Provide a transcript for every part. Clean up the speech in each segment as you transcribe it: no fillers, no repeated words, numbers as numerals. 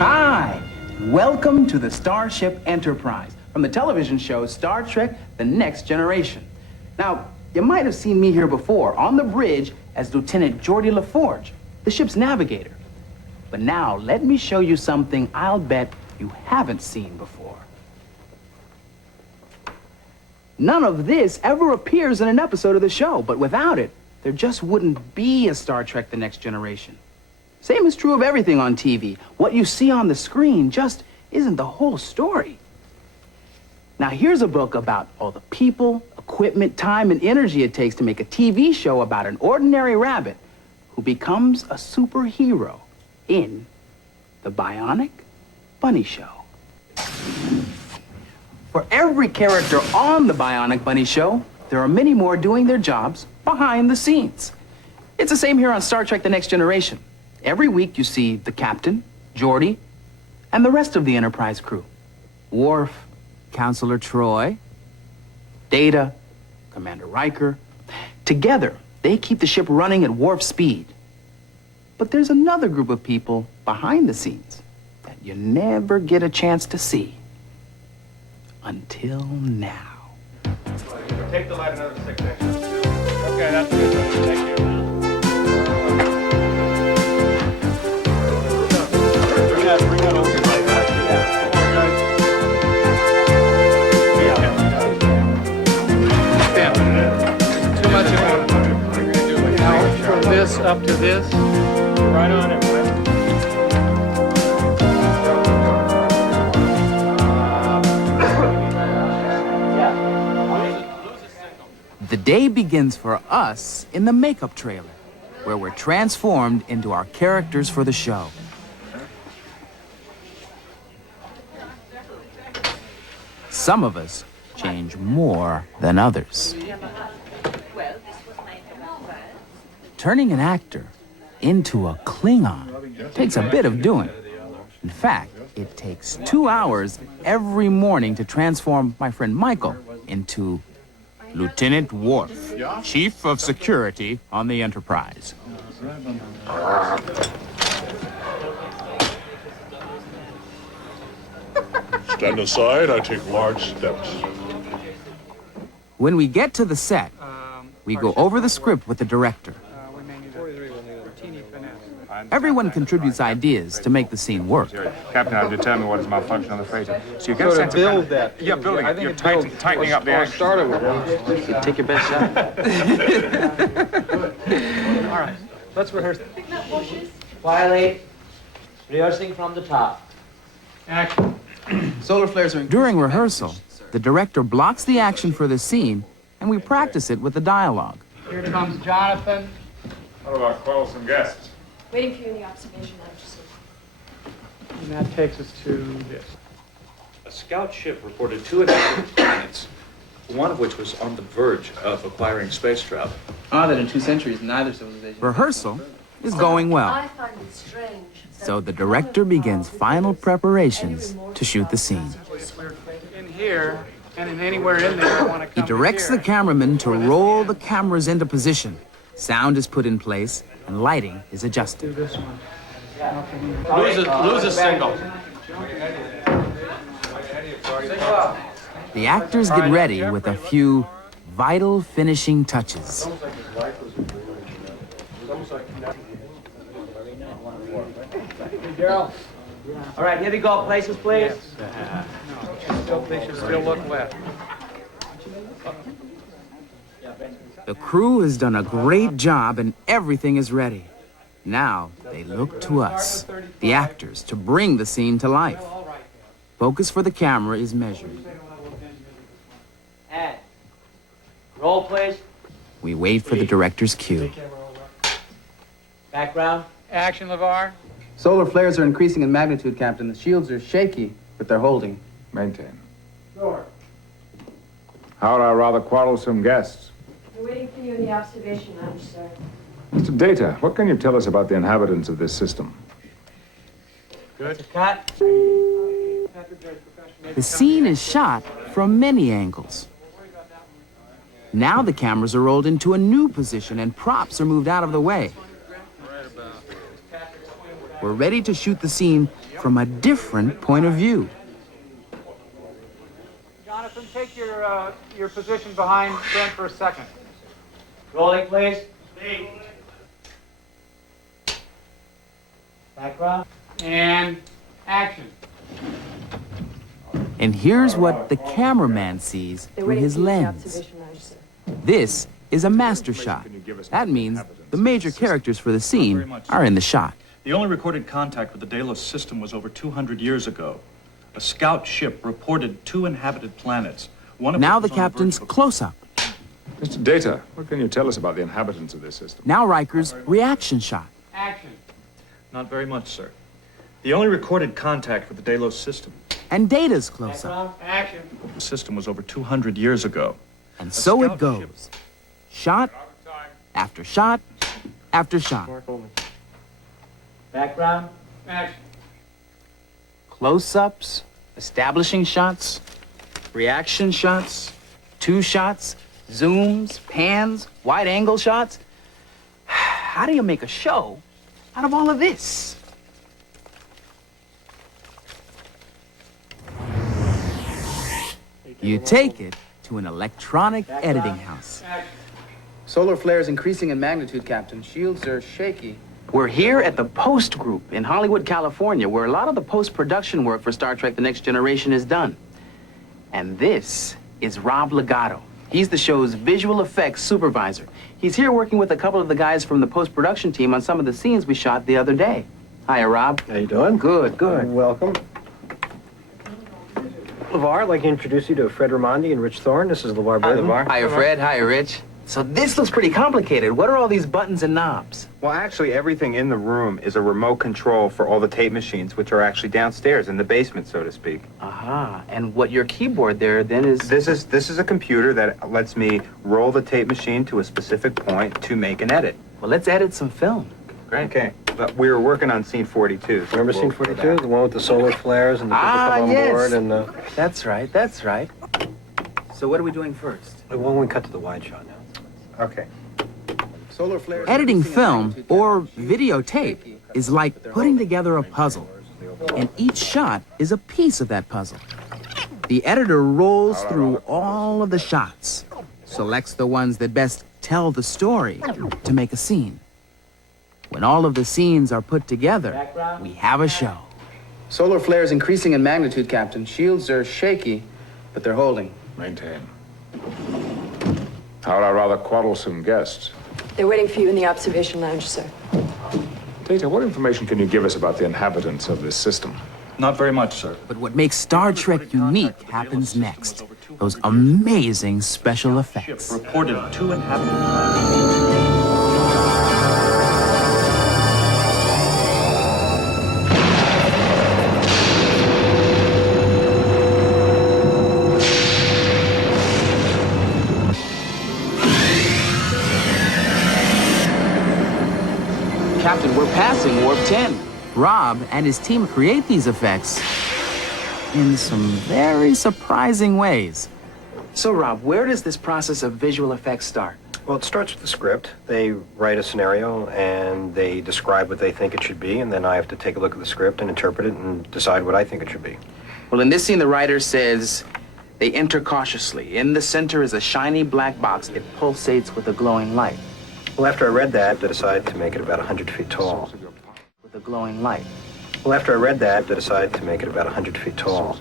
Hi, welcome to the Starship Enterprise from the television show Star Trek: The Next Generation. Now, you might have seen me here before on the bridge as Lieutenant Geordi LaForge, the ship's navigator. But now, let me show you something I'll bet you haven't seen before. None of this ever appears in an episode of the show, but without it, there just wouldn't be a Star Trek: The Next Generation. Same is true of everything on TV. What you see on the screen just isn't the whole story. Now, here's a book about all the people, equipment, time, and energy it takes to make a TV show about an ordinary rabbit who becomes a superhero in The Bionic Bunny Show. For every character on The Bionic Bunny Show, there are many more doing their jobs behind the scenes. It's the same here on Star Trek: The Next Generation. Every week you see the captain, Geordi, and the rest of the Enterprise crew. Worf, Counselor Troy, Data, Commander Riker. Together, they keep the ship running at warp speed. But there's another group of people behind the scenes that you never get a chance to see. Until now. Take the light another 6 inches. Okay, that's good. Thank you. Bring that over. Too much of it. Now, from this up to this. Right on it, right? The day begins for us in the makeup trailer, where we're transformed into our characters for the show. Some of us change more than others. Turning an actor into a Klingon takes a bit of doing. In fact, it takes 2 hours every morning to transform my friend Michael into Lieutenant Worf, Chief of Security on the Enterprise. Stand aside, I take large steps. When we get to the set, we go over the script with the director. Everyone contributes ideas to make the scene work. Captain, I've determined what is malfunction on the freighter. So you get a sense build of that. Yeah, building it. You're tightening up the action. Started with You take your best shot. All right, let's rehearse. Quietly, rehearsing from the top. Action. Solar flares are During rehearsal, the director blocks the action for the scene, and we practice it with the dialogue. Here comes Jonathan. What about quarrelsome guests? Waiting for you in the observation lounge, sir. And that takes us to this. A scout ship reported 2 inhabited planets, one of which was on the verge of acquiring space travel. That in 2 centuries, neither civilization... Rehearsal is going well. I find it strange. So the director begins final preparations to shoot the scene. In here, and in anywhere in there, I want to come He directs the cameraman to roll the cameras into position. Sound is put in place, and lighting is adjusted. this one. Lose a single. The actors get ready with a few vital finishing touches. Daryl. All right, here we go. Places, please. They should still look wet. The crew has done a great job and everything is ready. Now they look to us, the actors, to bring the scene to life. Focus for the camera is measured. And roll, please. We wait for the director's cue. Background. Action, Levar. Solar flares are increasing in magnitude, Captain. The shields are shaky, but they're holding. Maintain. Door. How are our rather quarrelsome guests? We're waiting for you in the observation lounge, sir. Mr. Data, what can you tell us about the inhabitants of this system? Good. Cut. The scene is shot from many angles. Now the cameras are rolled into a new position and props are moved out of the way. we're ready to shoot the scene from a different point of view. Jonathan, take your position behind Brent for a second. Rolling, please. Background. And action. And here's what the cameraman sees through his lens. This is a master shot. That means the major characters for the scene are in the shot. The only recorded contact with the Delos system was over 200 years ago. A scout ship reported 2 inhabited planets. One of Now which the was on captain's verge of a- close-up. Mr. Data, what can you tell us about the inhabitants of this system? Now Riker's reaction shot. Action. Not very much, sir. The only recorded contact with the Delos system. And Data's close-up. Background. Action. The system was over 200 years ago. And so it goes. Shot after shot after shot. Background. Action. Close-ups, establishing shots, reaction shots, 2 shots, zooms, pans, wide-angle shots. How do you make a show out of all of this? You take it to an electronic editing house. Solar flares increasing in magnitude, Captain. Shields are shaky. We're here at the Post Group in Hollywood, California, where a lot of the post-production work for Star Trek The Next Generation is done. And this is Rob Legato. He's the show's visual effects supervisor. He's here working with a couple of the guys from the post-production team on some of the scenes we shot the other day. Hiya, Rob. How you doing? Good, good. Welcome. Levar, I'd like to introduce you to Fred Ramondi and Rich Thorne. This is Levar Burton. Hiya, Fred. Hiya, Rich. So this looks pretty complicated. What are all these buttons and knobs? Well, actually, everything in the room is a remote control for all the tape machines, which are actually downstairs in the basement, so to speak. Aha. And what your keyboard there then is... This is a computer that lets me roll the tape machine to a specific point to make an edit. Well, let's edit some film. Great. Okay. But we were working on scene 42. So Remember scene 42? The one with the solar flares and the people come on yes. board and That's right, that's right. So what are we doing first? the one we cut to the wide shot now. Okay. Solar flares. Editing film or videotape is like putting together a puzzle, and each shot is a piece of that puzzle. The editor rolls through all of the shots, selects the ones that best tell the story to make a scene. When all of the scenes are put together, we have a show. Solar flares increasing in magnitude, Captain. Shields are shaky, but they're holding. Maintain. How are our rather quarrelsome guests? They're waiting for you in the observation lounge, sir. Data, what information can you give us about the inhabitants of this system? Not very much, sir. But what makes Star Trek unique happens next. Those amazing special effects. Reported 2 inhabited planets. Captain, we're passing Warp 10. Rob and his team create these effects in some very surprising ways. So, Rob, where does this process of visual effects start? Well, it starts with the script. They write a scenario and they describe what they think it should be, and then I have to take a look at the script and interpret it and decide what I think it should be. Well, in this scene, the writer says, they enter cautiously. In the center is a shiny black box. It pulsates with a glowing light. Well, after I read that, I decided to make it about 100 feet tall. With a glowing light. Well, after I read that, I decided to make it about 100 feet tall.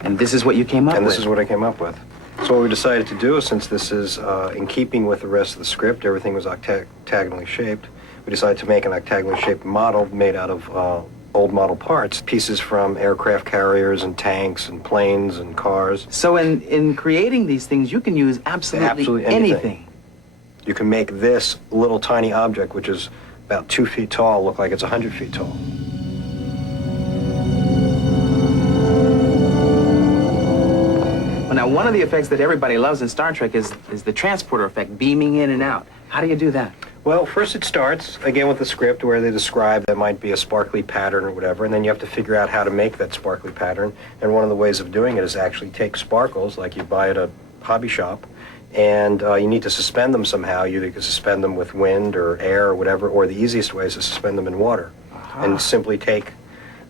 And this is what you came up with? And this is what I came up with. So what we decided to do, since this is in keeping with the rest of the script, everything was octagonally shaped, we decided to make an octagonally shaped model made out of old model parts, pieces from aircraft carriers and tanks and planes and cars. So in creating these things, you can use absolutely anything. You can make this little tiny object, which is about 2 feet tall, look like it's 100 feet tall. Well, now, one of the effects that everybody loves in Star Trek is the transporter effect, beaming in and out. How do you do that? Well, first it starts, again, with the script where they describe there might be a sparkly pattern or whatever, and then you have to figure out how to make that sparkly pattern. And one of the ways of doing it is actually take sparkles, like you buy at a hobby shop, and you need to suspend them somehow. You can suspend them with wind or air or whatever, or the easiest way is to suspend them in water. and simply take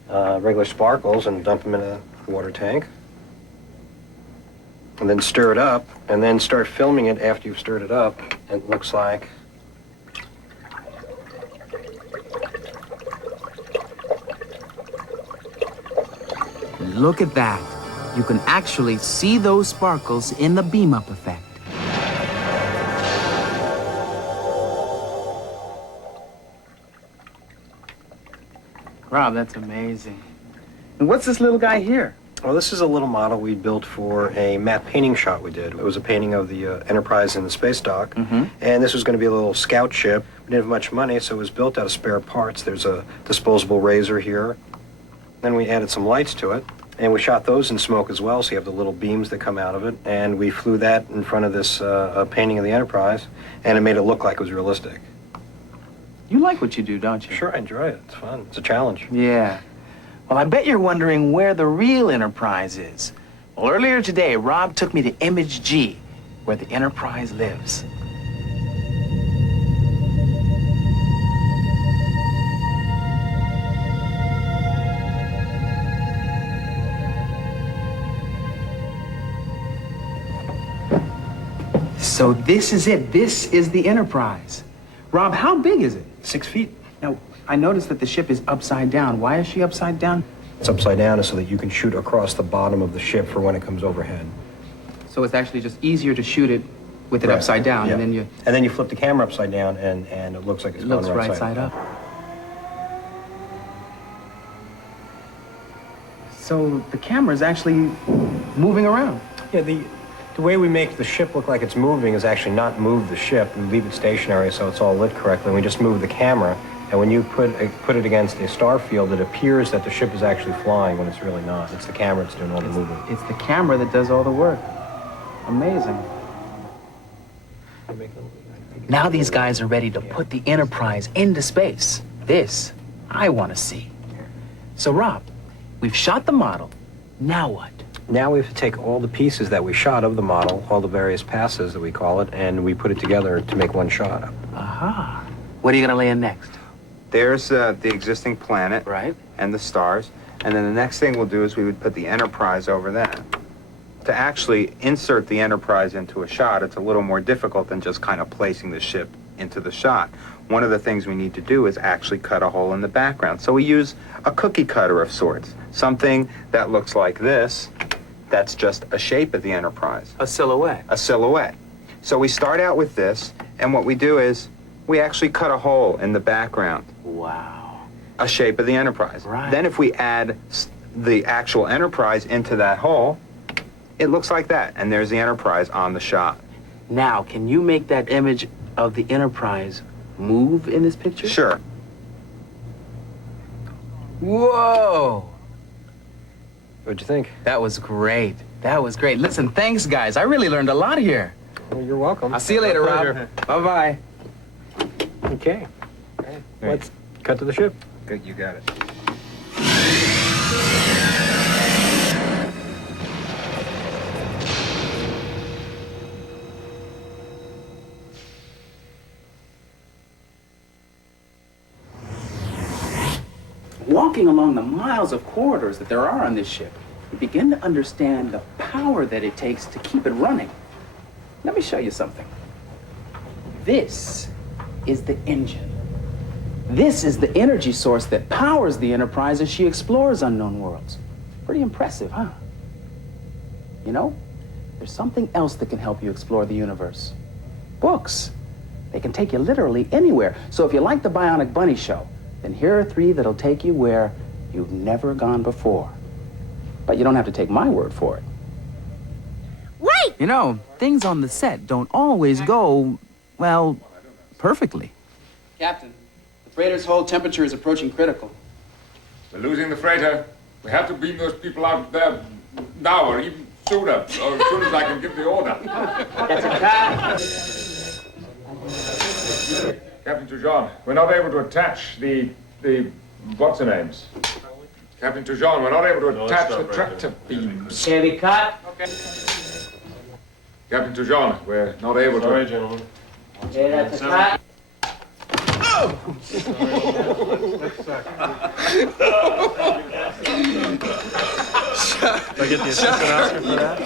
regular sparkles and dump them in a water tank. And then stir it up, and then start filming it after you've stirred it up. It looks like... Look at that. You can actually see those sparkles in the beam-up effect. Rob, that's amazing. And what's this little guy here? Well, this is a little model we built for a matte painting shot we did. It was a painting of the Enterprise in the space dock. And this was going to be a little scout ship. We didn't have much money, so it was built out of spare parts. There's a disposable razor here. Then we added some lights to it. And we shot those in smoke as well, so you have the little beams that come out of it. And we flew that in front of this painting of the Enterprise, and it made it look like it was realistic. You like what you do, don't you? Sure, I enjoy it. It's fun. It's a challenge. Yeah. Well, I bet you're wondering where the real Enterprise is. Well, earlier today, Rob took me to Image G, where the Enterprise lives. So this is it. This is the Enterprise. Rob, how big is it? 6 feet. Now, I noticed that the ship is upside down. Why is she upside down? It's upside down so that you can shoot across the bottom of the ship for when it comes overhead. So it's actually just easier to shoot it with it Right. upside down, Yeah. and then you flip the camera upside down, and it looks like it's it going looks right side up. So the camera is actually moving around. Yeah, the way we make the ship look like it's moving is actually not move the ship. We leave it stationary so it's all lit correctly. We just move the camera, and when you put it against a star field, it appears that the ship is actually flying when it's really not. It's the camera that's doing all the moving. It's the camera that does all the work. Amazing. Now these guys are ready to put the Enterprise into space. This, I want to see. So, Rob, we've shot the model. Now what? Now we have to take all the pieces that we shot of the model, all the various passes that we call it, and we put it together to make one shot. Aha. What are you going to lay in next? There's the existing planet. Right. And the stars. And then the next thing we'll do is we would put the Enterprise over that. To actually insert the Enterprise into a shot, it's a little more difficult than just kind of placing the ship into the shot. One of the things we need to do is actually cut a hole in the background. So we use a cookie cutter of sorts, something that looks like this. That's just a shape of the Enterprise. A silhouette. A silhouette. So we start out with this, and what we do is we actually cut a hole in the background. Wow. A shape of the Enterprise. Right. Then if we add the actual Enterprise into that hole, it looks like that, and there's the Enterprise on the shot. Now, can you make that image of the Enterprise move in this picture? Sure. Whoa! What'd you think? That was great. That was great. Listen, thanks, guys. I really learned a lot here. Well, you're welcome. I'll see you later, Rob. Bye-bye. Okay. Let's cut to the ship. Good, you got it. Walking along the miles of corridors that there are on this ship, you begin to understand the power that it takes to keep it running. Let me show you something. This is the engine. This is the energy source that powers the Enterprise as she explores unknown worlds. Pretty impressive, huh? You know, there's something else that can help you explore the universe. Books. They can take you literally anywhere. So if you like the Bionic Bunny show, then here are 3 that'll take you where you've never gone before. But you don't have to take my word for it. Wait! You know, things on the set don't always go, well, perfectly. Captain, the freighter's hold temperature is approaching critical. We're losing the freighter. We have to beam those people out there now or even sooner, or as soon as I can give the order. That's a cut. Captain Toujon, we're not able to attach the what's the names? Captain Toujon, we're not able to attach the tractor beams. Can we cut? Captain Toujon, we're not able to. Sorry, gentlemen. Okay, that's a cut. Do I get the assistant Oscar for that?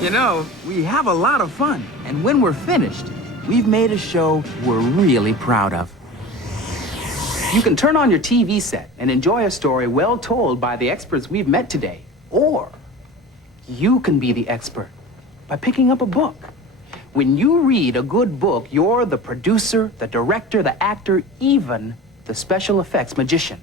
You know, we have a lot of fun. And when we're finished, we've made a show we're really proud of. You can turn on your TV set and enjoy a story well told by the experts we've met today. Or you can be the expert by picking up a book. When you read a good book, you're the producer, the director, the actor, even the special effects magician.